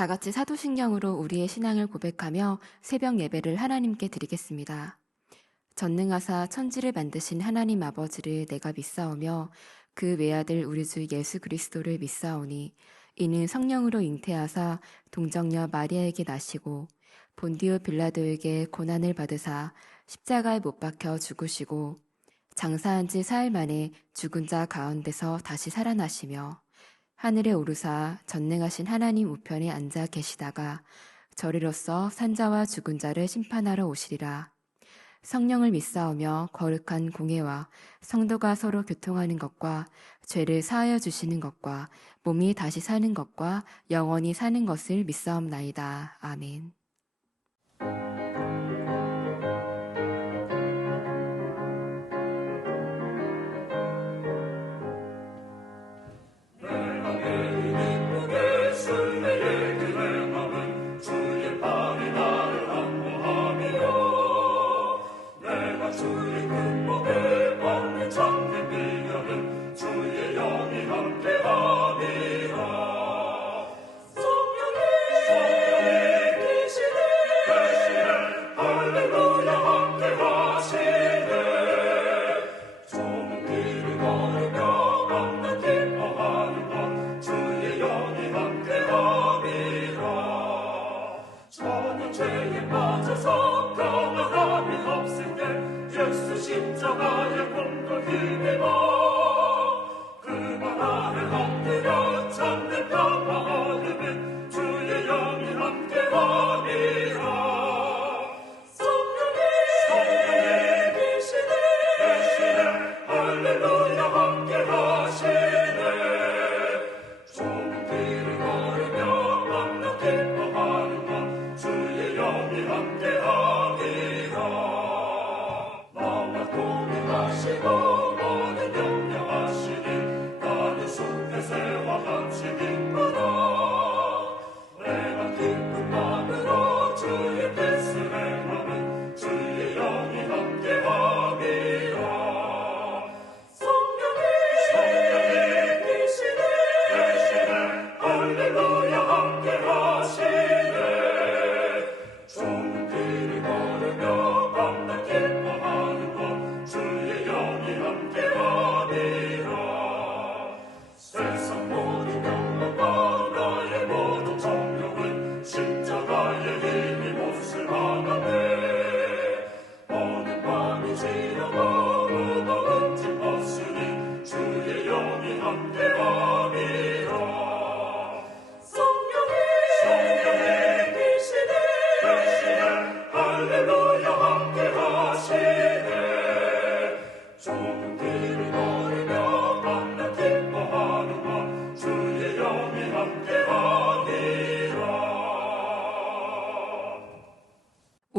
다 같이 사도신경으로 우리의 신앙을 고백하며 새벽 예배를 하나님께 드리겠습니다. 전능하사 천지를 만드신 하나님 아버지를 내가 믿사오며 그 외아들 우리 주 예수 그리스도를 믿사오니 이는 성령으로 잉태하사 동정녀 마리아에게 나시고 본디오 빌라도에게 고난을 받으사 십자가에 못 박혀 죽으시고 장사한 지 사흘 만에 죽은 자 가운데서 다시 살아나시며 하늘에 오르사 전능하신 하나님 우편에 앉아 계시다가 저리로서 산자와 죽은 자를 심판하러 오시리라. 성령을 믿사오며 거룩한 공예와 성도가 서로 교통하는 것과 죄를 사하여 주시는 것과 몸이 다시 사는 것과 영원히 사는 것을 믿사옵나이다. 아멘.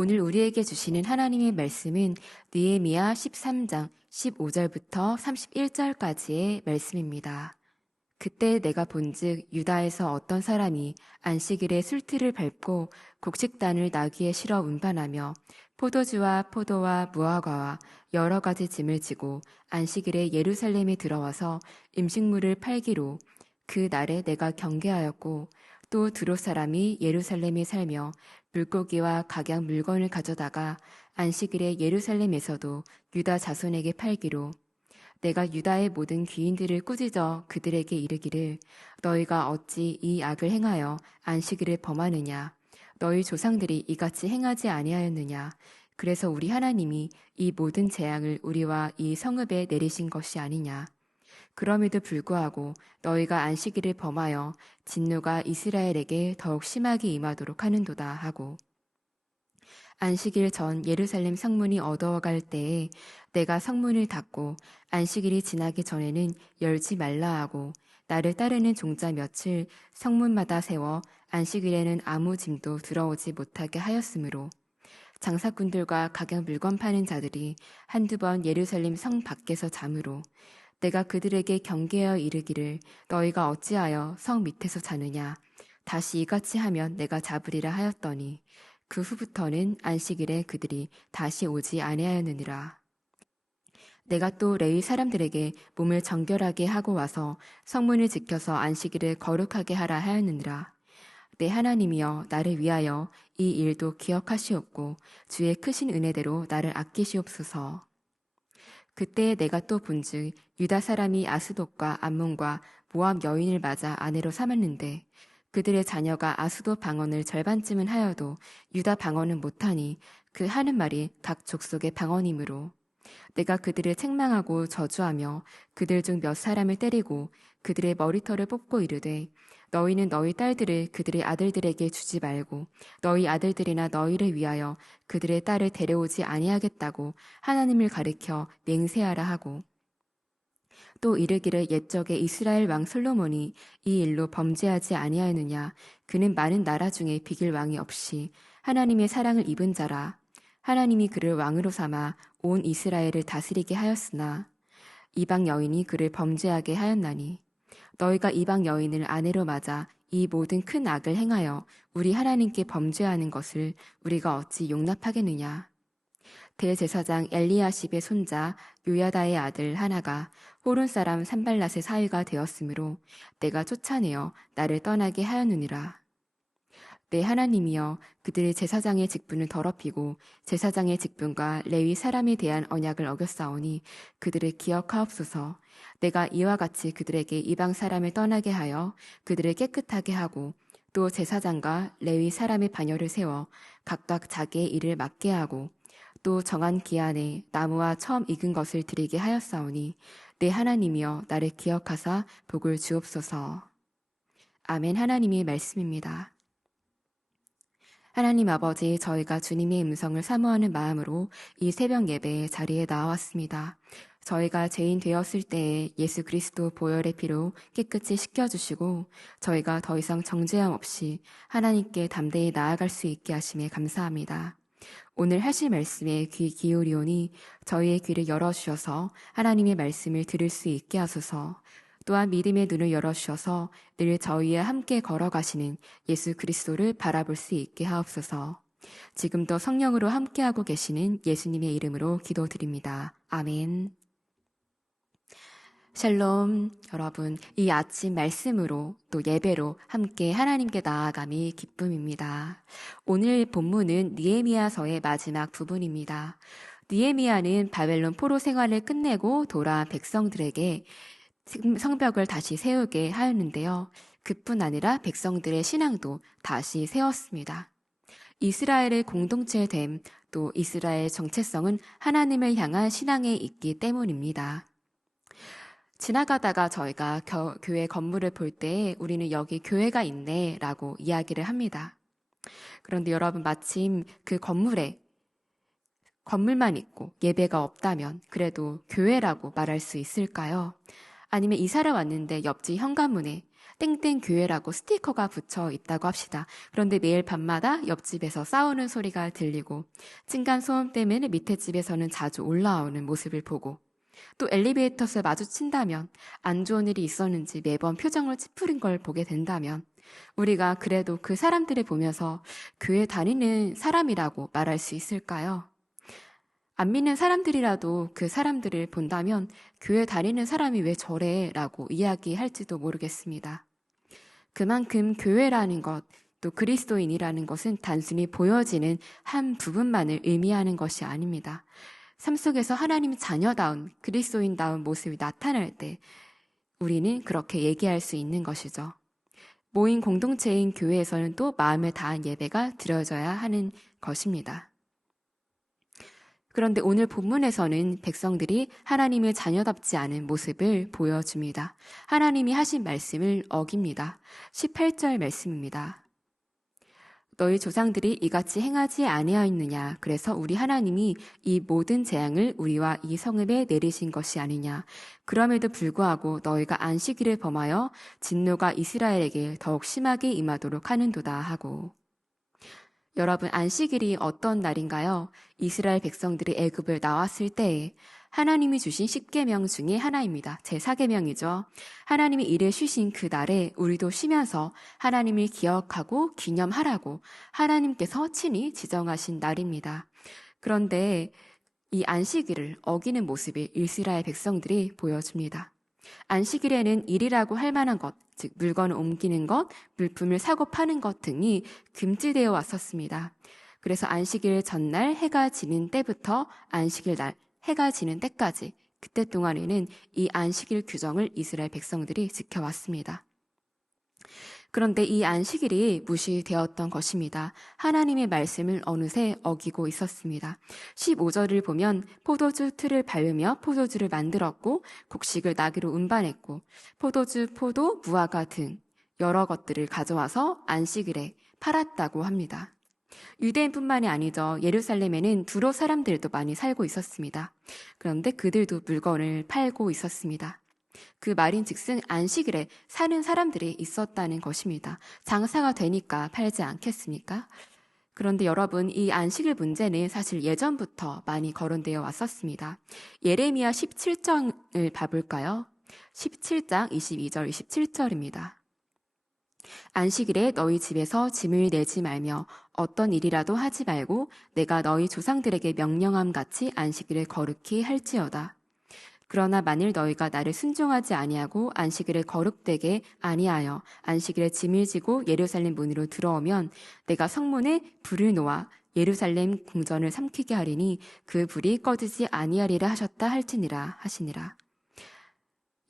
오늘 우리에게 주시는 하나님의 말씀은 느헤미야 13장 15절부터 31절까지의 말씀입니다. 그때 내가 본즉 유다에서 어떤 사람이 안식일에 술틀을 밟고 곡식단을 나귀에 실어 운반하며 포도주와 포도와 무화과와 여러 가지 짐을 지고 안식일에 예루살렘에 들어와서 음식물을 팔기로 그 날에 내가 경계하였고 또 두롯 사람이 예루살렘에 살며 물고기와 각양 물건을 가져다가 안식일에 예루살렘에서도 유다 자손에게 팔기로 내가 유다의 모든 귀인들을 꾸짖어 그들에게 이르기를 너희가 어찌 이 악을 행하여 안식일을 범하느냐 너희 조상들이 이같이 행하지 아니하였느냐 그래서 우리 하나님이 이 모든 재앙을 우리와 이 성읍에 내리신 것이 아니냐 그럼에도 불구하고 너희가 안식일을 범하여 진노가 이스라엘에게 더욱 심하게 임하도록 하는도다 하고 안식일 전 예루살렘 성문이 어두워갈 때에 내가 성문을 닫고 안식일이 지나기 전에는 열지 말라 하고 나를 따르는 종자 며칠 성문마다 세워 안식일에는 아무 짐도 들어오지 못하게 하였으므로 장사꾼들과 각양 물건 파는 자들이 한두 번 예루살렘 성 밖에서 잠으로 내가 그들에게 경계하여 이르기를 너희가 어찌하여 성 밑에서 자느냐 다시 이같이 하면 내가 잡으리라 하였더니 그 후부터는 안식일에 그들이 다시 오지 아니하였느니라. 내가 또 레위 사람들에게 몸을 정결하게 하고 와서 성문을 지켜서 안식일을 거룩하게 하라 하였느니라. 내 하나님이여 나를 위하여 이 일도 기억하시옵고 주의 크신 은혜대로 나를 아끼시옵소서. 그때 내가 또 본즉 유다 사람이 아스돗과 암몬과 모압 여인을 맞아 아내로 삼았는데 그들의 자녀가 아스돗 방언을 절반쯤은 하여도 유다 방언은 못하니 그 하는 말이 각 족속의 방언이므로 내가 그들을 책망하고 저주하며 그들 중 몇 사람을 때리고 그들의 머리털을 뽑고 이르되 너희는 너희 딸들을 그들의 아들들에게 주지 말고 너희 아들들이나 너희를 위하여 그들의 딸을 데려오지 아니하겠다고 하나님을 가리켜 맹세하라 하고 또 이르기를 옛적에 이스라엘 왕 솔로몬이 이 일로 범죄하지 아니하였느냐 그는 많은 나라 중에 비길 왕이 없이 하나님의 사랑을 입은 자라 하나님이 그를 왕으로 삼아 온 이스라엘을 다스리게 하였으나 이방 여인이 그를 범죄하게 하였나니 너희가 이방 여인을 아내로 맞아 이 모든 큰 악을 행하여 우리 하나님께 범죄하는 것을 우리가 어찌 용납하겠느냐. 대제사장 엘리야십의 손자 요야다의 아들 하나가 호론 사람 산발랏의 사위가 되었으므로 내가 쫓아내어 나를 떠나게 하였느니라. 내 하나님이여 그들의 제사장의 직분을 더럽히고 제사장의 직분과 레위 사람에 대한 언약을 어겼사오니 그들을 기억하옵소서. 내가 이와 같이 그들에게 이방 사람을 떠나게 하여 그들을 깨끗하게 하고 또 제사장과 레위 사람의 반열을 세워 각각 자기의 일을 맡게 하고 또 정한 기한에 나무와 처음 익은 것을 드리게 하였사오니 내 하나님이여 나를 기억하사 복을 주옵소서. 아멘. 하나님의 말씀입니다. 하나님 아버지, 저희가 주님의 음성을 사모하는 마음으로 이 새벽 예배의 자리에 나왔습니다. 저희가 죄인 되었을 때에 예수 그리스도 보혈의 피로 깨끗이 씻겨주시고 저희가 더 이상 정죄함 없이 하나님께 담대히 나아갈 수 있게 하심에 감사합니다. 오늘 하실 말씀에 귀 기울이오니 저희의 귀를 열어주셔서 하나님의 말씀을 들을 수 있게 하소서. 또한 믿음의 눈을 열어주셔서 늘 저희와 함께 걸어가시는 예수 그리스도를 바라볼 수 있게 하옵소서. 지금도 성령으로 함께하고 계시는 예수님의 이름으로 기도드립니다. 아멘. 샬롬. 여러분, 이 아침 말씀으로 또 예배로 함께 하나님께 나아감이 기쁨입니다. 오늘 본문은 느헤미야서의 마지막 부분입니다. 느헤미야는 바벨론 포로 생활을 끝내고 돌아온 백성들에게 성벽을 다시 세우게 하였는데요. 그뿐 아니라 백성들의 신앙도 다시 세웠습니다. 이스라엘의 공동체됨, 또 이스라엘 정체성은 하나님을 향한 신앙에 있기 때문입니다. 지나가다가 저희가 교회 건물을 볼 때 우리는 여기 교회가 있네 라고 이야기를 합니다. 그런데 여러분, 마침 그 건물만 있고 예배가 없다면 그래도 교회라고 말할 수 있을까요? 아니면 이사를 왔는데 옆집 현관문에 땡땡 교회라고 스티커가 붙여 있다고 합시다. 그런데 매일 밤마다 옆집에서 싸우는 소리가 들리고 층간소음 때문에 밑에 집에서는 자주 올라오는 모습을 보고 또 엘리베이터에서 마주친다면 안 좋은 일이 있었는지 매번 표정을 찌푸린 걸 보게 된다면 우리가 그래도 그 사람들을 보면서 교회 다니는 사람이라고 말할 수 있을까요? 안 믿는 사람들이라도 그 사람들을 본다면 교회 다니는 사람이 왜 저래? 라고 이야기할지도 모르겠습니다. 그만큼 교회라는 것, 또 그리스도인이라는 것은 단순히 보여지는 한 부분만을 의미하는 것이 아닙니다. 삶 속에서 하나님 자녀다운 그리스도인다운 모습이 나타날 때 우리는 그렇게 얘기할 수 있는 것이죠. 모인 공동체인 교회에서는 또 마음을 다한 예배가 드려져야 하는 것입니다. 그런데 오늘 본문에서는 백성들이 하나님의 자녀답지 않은 모습을 보여줍니다. 하나님이 하신 말씀을 어깁니다. 18절 말씀입니다. 너희 조상들이 이같이 행하지 아니하였느냐. 그래서 우리 하나님이 이 모든 재앙을 우리와 이 성읍에 내리신 것이 아니냐. 그럼에도 불구하고 너희가 안식일을 범하여 진노가 이스라엘에게 더욱 심하게 임하도록 하는도다 하고. 여러분, 안식일이 어떤 날인가요? 이스라엘 백성들이 애굽을 나왔을 때에 하나님이 주신 10계명 중에 하나입니다. 제4계명이죠. 하나님이 일을 쉬신 그 날에 우리도 쉬면서 하나님을 기억하고 기념하라고 하나님께서 친히 지정하신 날입니다. 그런데 이 안식일을 어기는 모습을 이스라엘 백성들이 보여줍니다. 안식일에는 일이라고 할 만한 것, 즉 물건을 옮기는 것, 물품을 사고 파는 것 등이 금지되어 왔었습니다. 그래서 안식일 전날 해가 지는 때부터 안식일 날 해가 지는 때까지 그때 동안에는 이 안식일 규정을 이스라엘 백성들이 지켜왔습니다. 그런데 이 안식일이 무시되었던 것입니다. 하나님의 말씀을 어느새 어기고 있었습니다. 15절을 보면 포도주 틀을 밟으며 포도주를 만들었고 곡식을 나귀로 운반했고 포도주, 포도, 무화과 등 여러 것들을 가져와서 안식일에 팔았다고 합니다. 유대인뿐만이 아니죠. 예루살렘에는 두로 사람들도 많이 살고 있었습니다. 그런데 그들도 물건을 팔고 있었습니다. 그 말인즉슨 안식일에 사는 사람들이 있었다는 것입니다. 장사가 되니까 팔지 않겠습니까? 그런데 여러분, 이 안식일 문제는 사실 예전부터 많이 거론되어 왔었습니다. 예레미야 17장을 봐볼까요? 17장 22절, 27절입니다. 안식일에 너희 집에서 짐을 내지 말며 어떤 일이라도 하지 말고 내가 너희 조상들에게 명령함 같이 안식일을 거룩히 할지어다. 그러나 만일 너희가 나를 순종하지 아니하고 안식일을 거룩되게 아니하여 안식일에 짐을 지고 예루살렘 문으로 들어오면 내가 성문에 불을 놓아 예루살렘 궁전을 삼키게 하리니 그 불이 꺼지지 아니하리라 하셨다 할지니라 하시니라.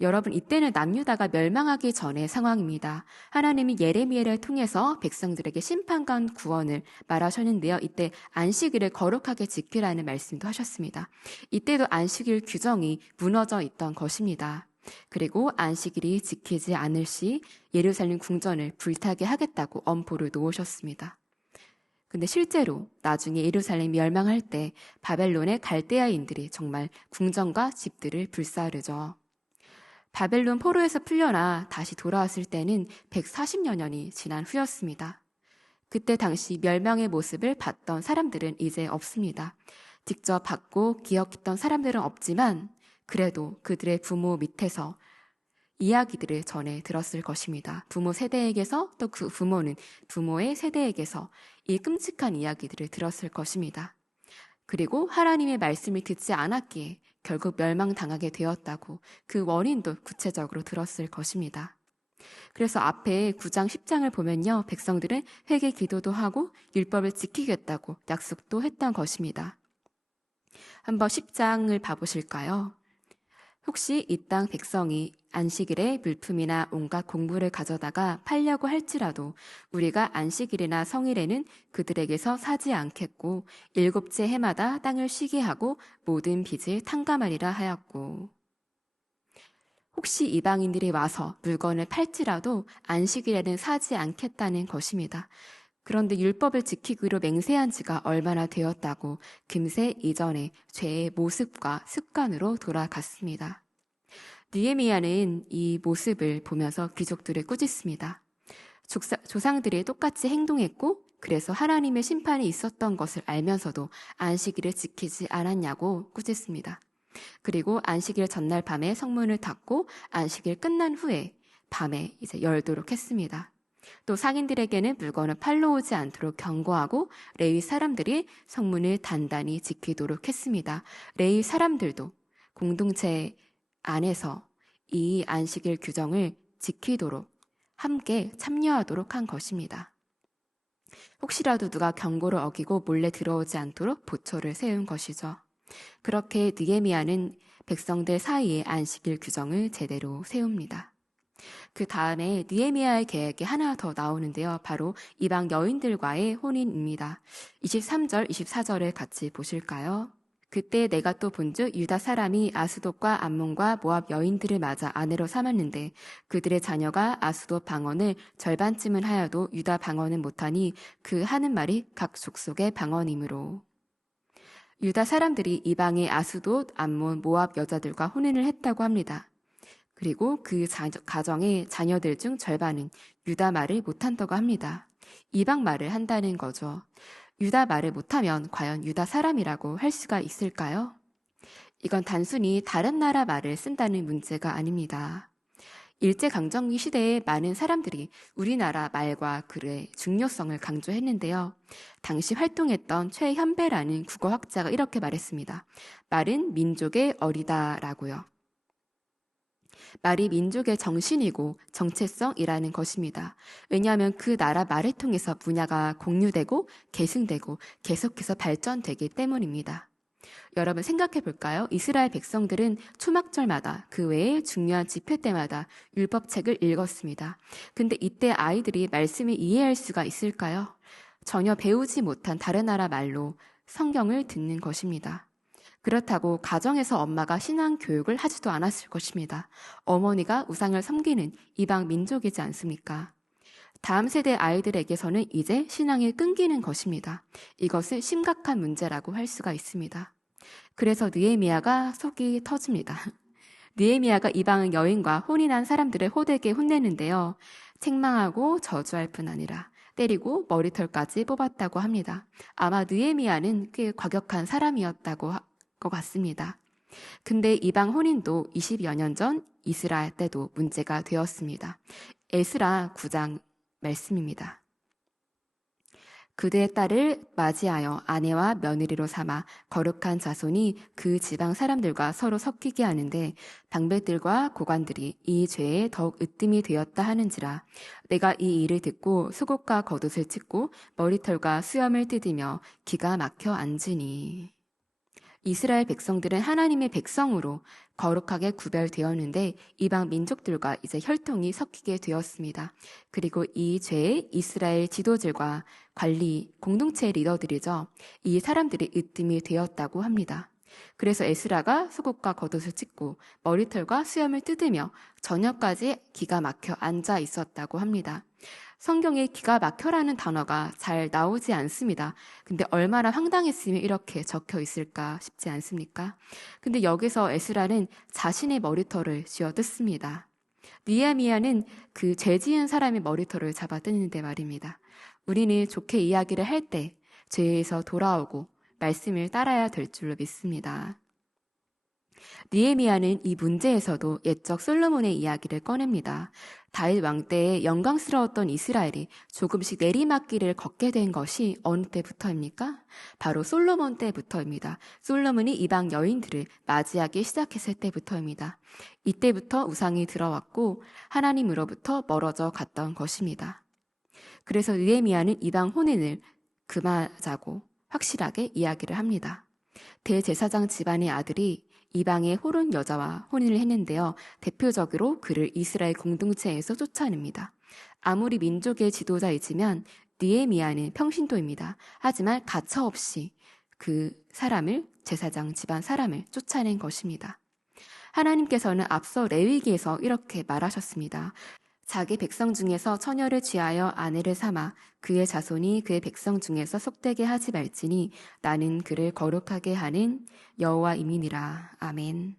여러분, 이때는 남유다가 멸망하기 전의 상황입니다. 하나님이 예레미야를 통해서 백성들에게 심판과 구원을 말하셨는데요. 이때 안식일을 거룩하게 지키라는 말씀도 하셨습니다. 이때도 안식일 규정이 무너져 있던 것입니다. 그리고 안식일이 지키지 않을 시 예루살렘 궁전을 불타게 하겠다고 엄포를 놓으셨습니다. 근데 실제로 나중에 예루살렘이 멸망할 때 바벨론의 갈대아인들이 정말 궁전과 집들을 불사르죠. 바벨론 포로에서 풀려나 다시 돌아왔을 때는 140여 년이 지난 후였습니다. 그때 당시 멸망의 모습을 봤던 사람들은 이제 없습니다. 직접 봤고 기억했던 사람들은 없지만 그래도 그들의 부모 밑에서 이야기들을 전해 들었을 것입니다. 부모 세대에게서 또 그 부모는 부모의 세대에게서 이 끔찍한 이야기들을 들었을 것입니다. 그리고 하나님의 말씀을 듣지 않았기에 결국 멸망당하게 되었다고 그 원인도 구체적으로 들었을 것입니다. 그래서 앞에 9장 10장을 보면요. 백성들은 회개 기도도 하고 율법을 지키겠다고 약속도 했던 것입니다. 한번 10장을 봐보실까요? 혹시 이 땅 백성이 안식일에 물품이나 온갖 공물을 가져다가 팔려고 할지라도 우리가 안식일이나 성일에는 그들에게서 사지 않겠고 7째 해마다 땅을 쉬게 하고 모든 빚을 탕감하리라 하였고 혹시 이방인들이 와서 물건을 팔지라도 안식일에는 사지 않겠다는 것입니다. 그런데 율법을 지키기로 맹세한 지가 얼마나 되었다고 금세 이전의 죄의 모습과 습관으로 돌아갔습니다. 느헤미야는 이 모습을 보면서 귀족들을 꾸짖습니다. 조상들이 똑같이 행동했고 그래서 하나님의 심판이 있었던 것을 알면서도 안식일을 지키지 않았냐고 꾸짖습니다. 그리고 안식일 전날 밤에 성문을 닫고 안식일 끝난 후에 밤에 이제 열도록 했습니다. 또 상인들에게는 물건을 팔러 오지 않도록 경고하고 레위 사람들이 성문을 단단히 지키도록 했습니다. 레위 사람들도 공동체 안에서 이 안식일 규정을 지키도록 함께 참여하도록 한 것입니다. 혹시라도 누가 경고를 어기고 몰래 들어오지 않도록 보초를 세운 것이죠. 그렇게 느헤미야는 백성들 사이에 안식일 규정을 제대로 세웁니다. 그 다음에 느헤미야의 계획이 하나 더 나오는데요. 바로 이방 여인들과의 혼인입니다. 23절, 24절을 같이 보실까요? 그때 내가 또 본즉 유다 사람이 아스돗과 암몬과 모압 여인들을 맞아 아내로 삼았는데 그들의 자녀가 아스돗 방언을 절반쯤은 하여도 유다 방언은 못하니 그 하는 말이 각 족속의 방언이므로. 유다 사람들이 이방의 아스돗, 암몬, 모압 여자들과 혼인을 했다고 합니다. 그리고 그 가정의 자녀들 중 절반은 유다 말을 못한다고 합니다. 이방 말을 한다는 거죠. 유다 말을 못하면 과연 유다 사람이라고 할 수가 있을까요? 이건 단순히 다른 나라 말을 쓴다는 문제가 아닙니다. 일제강점기 시대에 많은 사람들이 우리나라 말과 글의 중요성을 강조했는데요. 당시 활동했던 최현배라는 국어학자가 이렇게 말했습니다. 말은 민족의 어리다라고요. 말이 민족의 정신이고 정체성이라는 것입니다. 왜냐하면 그 나라 말을 통해서 문화가 공유되고 계승되고 계속해서 발전되기 때문입니다. 여러분 생각해 볼까요? 이스라엘 백성들은 초막절마다 그 외에 중요한 집회 때마다 율법책을 읽었습니다. 근데 이때 아이들이 말씀을 이해할 수가 있을까요? 전혀 배우지 못한 다른 나라 말로 성경을 듣는 것입니다. 그렇다고 가정에서 엄마가 신앙 교육을 하지도 않았을 것입니다. 어머니가 우상을 섬기는 이방 민족이지 않습니까? 다음 세대 아이들에게서는 이제 신앙이 끊기는 것입니다. 이것은 심각한 문제라고 할 수가 있습니다. 그래서 느헤미야가 속이 터집니다. 느헤미야가 이방 여인과 혼인한 사람들을 호되게 혼내는데요. 책망하고 저주할 뿐 아니라 때리고 머리털까지 뽑았다고 합니다. 아마 느헤미야는 꽤 과격한 사람이었다고 것 같습니다. 근데 이방 혼인도 20여 년 전 이스라엘 때도 문제가 되었습니다. 에스라 9장 말씀입니다. 그들의 딸을 맞이하여 아내와 며느리로 삼아 거룩한 자손이 그 지방 사람들과 서로 섞이게 하는데 방백들과 고관들이 이 죄에 더욱 으뜸이 되었다 하는지라. 내가 이 일을 듣고 속옷과 겉옷을 찢고 머리털과 수염을 뜯으며 기가 막혀 앉으니. 이스라엘 백성들은 하나님의 백성으로 거룩하게 구별되었는데 이방 민족들과 이제 혈통이 섞이게 되었습니다. 그리고 이 죄에 이스라엘 지도들과 관리, 공동체 리더들이죠. 이 사람들이 으뜸이 되었다고 합니다. 그래서 에스라가 속옷과 겉옷을 찢고 머리털과 수염을 뜯으며 저녁까지 기가 막혀 앉아 있었다고 합니다. 성경에 기가 막혀라는 단어가 잘 나오지 않습니다. 근데 얼마나 황당했으면 이렇게 적혀 있을까 싶지 않습니까? 근데 여기서 에스라는 자신의 머리털을 쥐어뜯습니다. 느헤미야는 그 죄 지은 사람의 머리털을 잡아 뜯는데 말입니다. 우리는 좋게 이야기를 할 때 죄에서 돌아오고 말씀을 따라야 될 줄로 믿습니다. 느헤미야는 이 문제에서도 옛적 솔로몬의 이야기를 꺼냅니다. 다윗 왕 때에 영광스러웠던 이스라엘이 조금씩 내리막길을 걷게 된 것이 어느 때부터입니까? 바로 솔로몬 때부터입니다. 솔로몬이 이방 여인들을 맞이하기 시작했을 때부터입니다. 이때부터 우상이 들어왔고 하나님으로부터 멀어져 갔던 것입니다. 그래서 느헤미야는 이방 혼인을 금하자고 확실하게 이야기를 합니다. 대제사장 집안의 아들이 이방의 호른 여자와 혼인을 했는데요. 대표적으로 그를 이스라엘 공동체에서 쫓아냅니다. 아무리 민족의 지도자이지만 느헤미야는 평신도입니다. 하지만 가차없이 그 사람을, 제사장 집안 사람을 쫓아낸 것입니다. 하나님께서는 앞서 레위기에서 이렇게 말하셨습니다. 자기 백성 중에서 처녀를 취하여 아내를 삼아 그의 자손이 그의 백성 중에서 속되게 하지 말지니 나는 그를 거룩하게 하는 여호와임이니라. 아멘.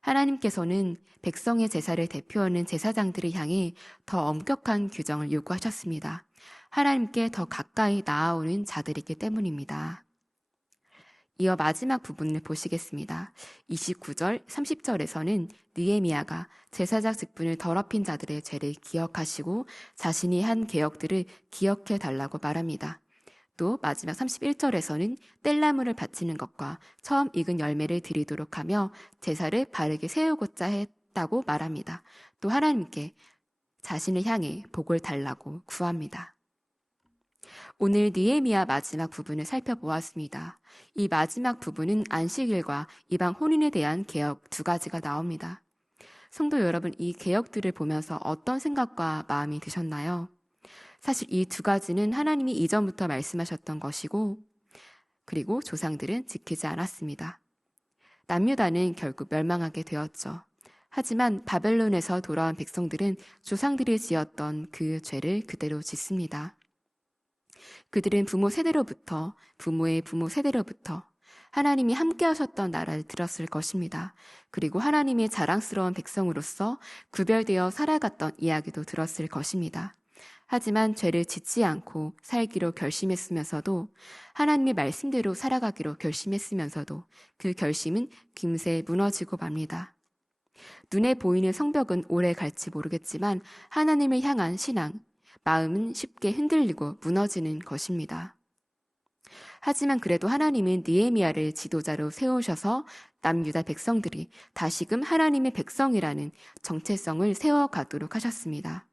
하나님께서는 백성의 제사를 대표하는 제사장들을 향해 더 엄격한 규정을 요구하셨습니다. 하나님께 더 가까이 나아오는 자들이기 때문입니다. 이어 마지막 부분을 보시겠습니다. 29절, 30절에서는 느헤미야가 제사장 직분을 더럽힌 자들의 죄를 기억하시고 자신이 한 개혁들을 기억해 달라고 말합니다. 또 마지막 31절에서는 뗄나무를 바치는 것과 처음 익은 열매를 드리도록 하며 제사를 바르게 세우고자 했다고 말합니다. 또 하나님께 자신을 향해 복을 달라고 구합니다. 오늘 느헤미야 마지막 부분을 살펴보았습니다. 이 마지막 부분은 안식일과 이방 혼인에 대한 개혁 두 가지가 나옵니다. 성도 여러분, 이 개혁들을 보면서 어떤 생각과 마음이 드셨나요? 사실 이 두 가지는 하나님이 이전부터 말씀하셨던 것이고, 그리고 조상들은 지키지 않았습니다. 남유다는 결국 멸망하게 되었죠. 하지만 바벨론에서 돌아온 백성들은 조상들이 지었던 그 죄를 그대로 짓습니다. 그들은 부모 세대로부터, 부모의 부모 세대로부터 하나님이 함께 하셨던 나라를 들었을 것입니다. 그리고 하나님의 자랑스러운 백성으로서 구별되어 살아갔던 이야기도 들었을 것입니다. 하지만 죄를 짓지 않고 살기로 결심했으면서도 하나님의 말씀대로 살아가기로 결심했으면서도 그 결심은 금세 무너지고 맙니다. 눈에 보이는 성벽은 오래 갈지 모르겠지만 하나님을 향한 신앙, 마음은 쉽게 흔들리고 무너지는 것입니다. 하지만 그래도 하나님은 느헤미야를 지도자로 세우셔서 남유다 백성들이 다시금 하나님의 백성이라는 정체성을 세워가도록 하셨습니다.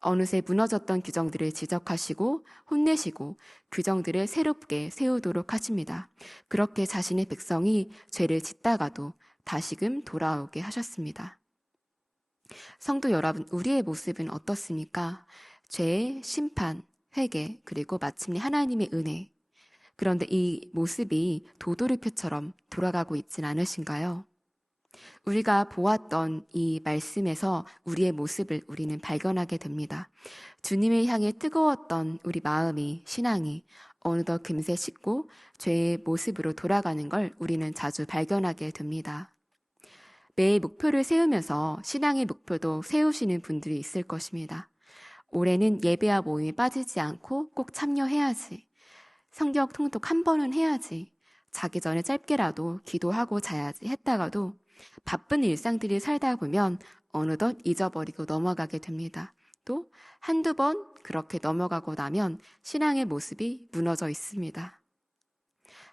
어느새 무너졌던 규정들을 지적하시고 혼내시고 규정들을 새롭게 세우도록 하십니다. 그렇게 자신의 백성이 죄를 짓다가도 다시금 돌아오게 하셨습니다. 성도 여러분, 우리의 모습은 어떻습니까? 죄, 심판, 회개, 그리고 마침내 하나님의 은혜. 그런데 이 모습이 도돌이표처럼 돌아가고 있진 않으신가요? 우리가 보았던 이 말씀에서 우리의 모습을 우리는 발견하게 됩니다. 주님을 향해 뜨거웠던 우리 마음이, 신앙이 어느덧 금세 식고 죄의 모습으로 돌아가는 걸 우리는 자주 발견하게 됩니다. 매일 목표를 세우면서 신앙의 목표도 세우시는 분들이 있을 것입니다. 올해는 예배와 모임에 빠지지 않고 꼭 참여해야지. 성경 통독 한 번은 해야지. 자기 전에 짧게라도 기도하고 자야지 했다가도 바쁜 일상들이 살다 보면 어느덧 잊어버리고 넘어가게 됩니다. 또 한두 번 그렇게 넘어가고 나면 신앙의 모습이 무너져 있습니다.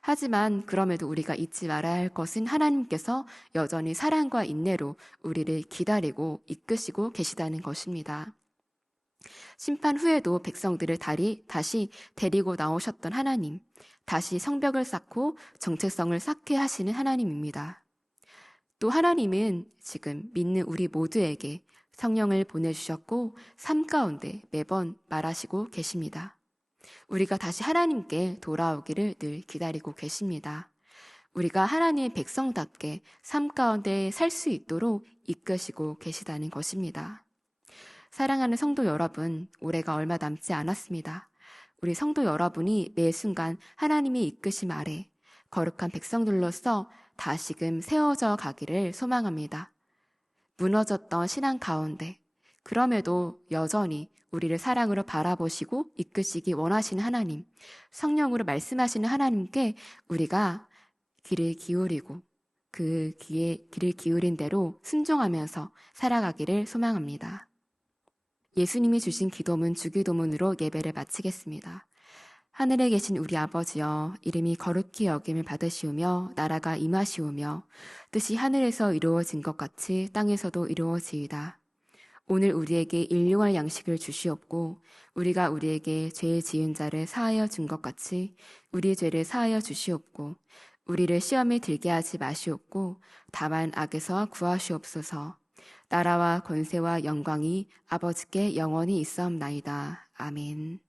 하지만 그럼에도 우리가 잊지 말아야 할 것은 하나님께서 여전히 사랑과 인내로 우리를 기다리고 이끄시고 계시다는 것입니다. 심판 후에도 백성들을 다시 데리고 나오셨던 하나님, 다시 성벽을 쌓고 정체성을 쌓게 하시는 하나님입니다. 또 하나님은 지금 믿는 우리 모두에게 성령을 보내주셨고 삶 가운데 매번 말하시고 계십니다. 우리가 다시 하나님께 돌아오기를 늘 기다리고 계십니다. 우리가 하나님의 백성답게 삶 가운데 살 수 있도록 이끄시고 계시다는 것입니다. 사랑하는 성도 여러분, 올해가 얼마 남지 않았습니다. 우리 성도 여러분이 매 순간 하나님의 이끄심 아래 거룩한 백성들로서 다시금 세워져 가기를 소망합니다. 무너졌던 신앙 가운데 그럼에도 여전히 우리를 사랑으로 바라보시고 이끄시기 원하시는 하나님, 성령으로 말씀하시는 하나님께 우리가 귀를 기울이고 그 귀를 기울인 대로 순종하면서 살아가기를 소망합니다. 예수님이 주신 기도문 주기도문으로 예배를 마치겠습니다. 하늘에 계신 우리 아버지여, 이름이 거룩히 여김을 받으시오며 나라가 임하시오며 뜻이 하늘에서 이루어진 것 같이 땅에서도 이루어지이다. 오늘 우리에게 일용할 양식을 주시옵고 우리가 우리에게 죄 지은 자를 사하여 준 것 같이 우리 죄를 사하여 주시옵고 우리를 시험에 들게 하지 마시옵고 다만 악에서 구하시옵소서. 나라와 권세와 영광이 아버지께 영원히 있사옵나이다. 아멘.